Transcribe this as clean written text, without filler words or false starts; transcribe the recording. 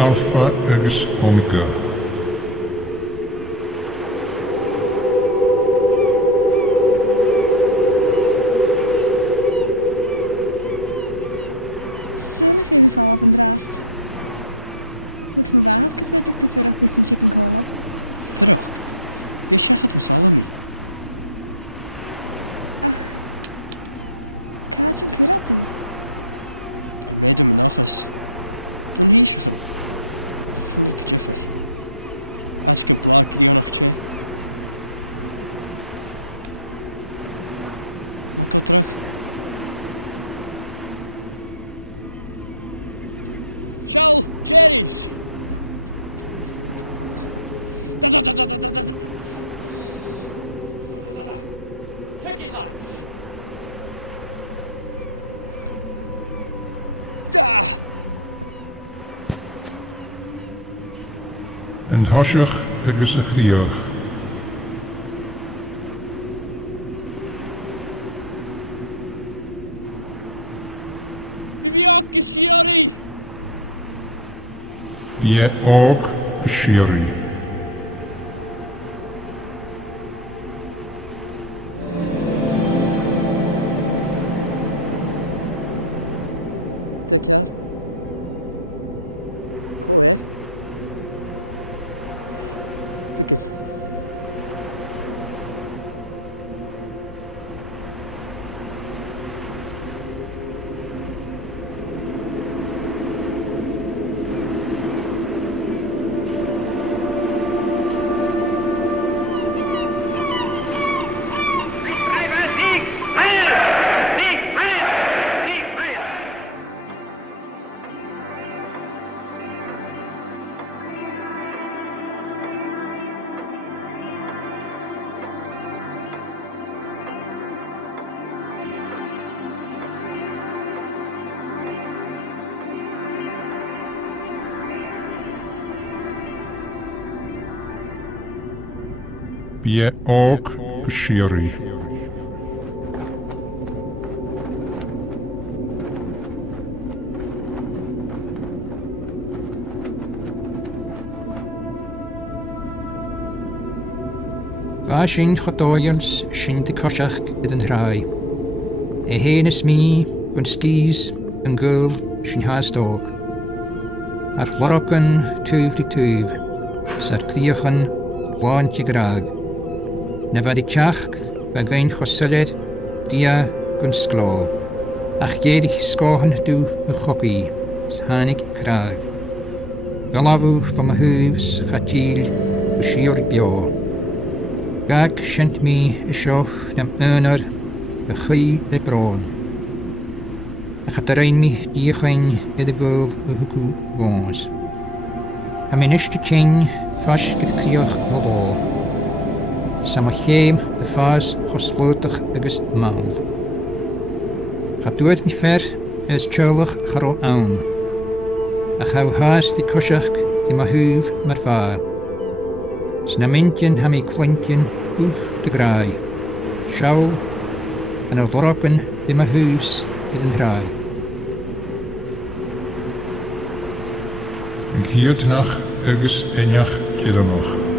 Alpha agus Omega. Yn hosiach agus y chriach. Ie og bysiri. Ie og bysiri. Fa sy'n chodoions sy'n dy cosiach gyda'n rhai. E hen ys mi, gwn skis, yn gyl sy'n hasdog. Ar florogan tŵf di tŵf, sy'r cdiochan flaen ti graag. Na fad I tiach, fe gain chosyled, dia gwn sglo. Ach gedig sgohan dw y chogi, shanig craag. Galafw fam y hwfs chatil gwsior I bio. Gag synt mi y sioch nam ynar y chy le bron. Ach at arain mi diachain iddo gwyl y hwgw gons. A min ysdi tyn fas gyda crioch o lo. Sam a cheim y fas choslwtach agos mawl. Chadwyd mi fer ys tjolach charo awn. A chaw haas di cosiach di ma hwf mar fa. Sna myntyn ham I clentyn gwch dy grai. Siawl yn y ddorogan di ma hwfs idyn rhai. Yn hyd nach agus enach gyda noch.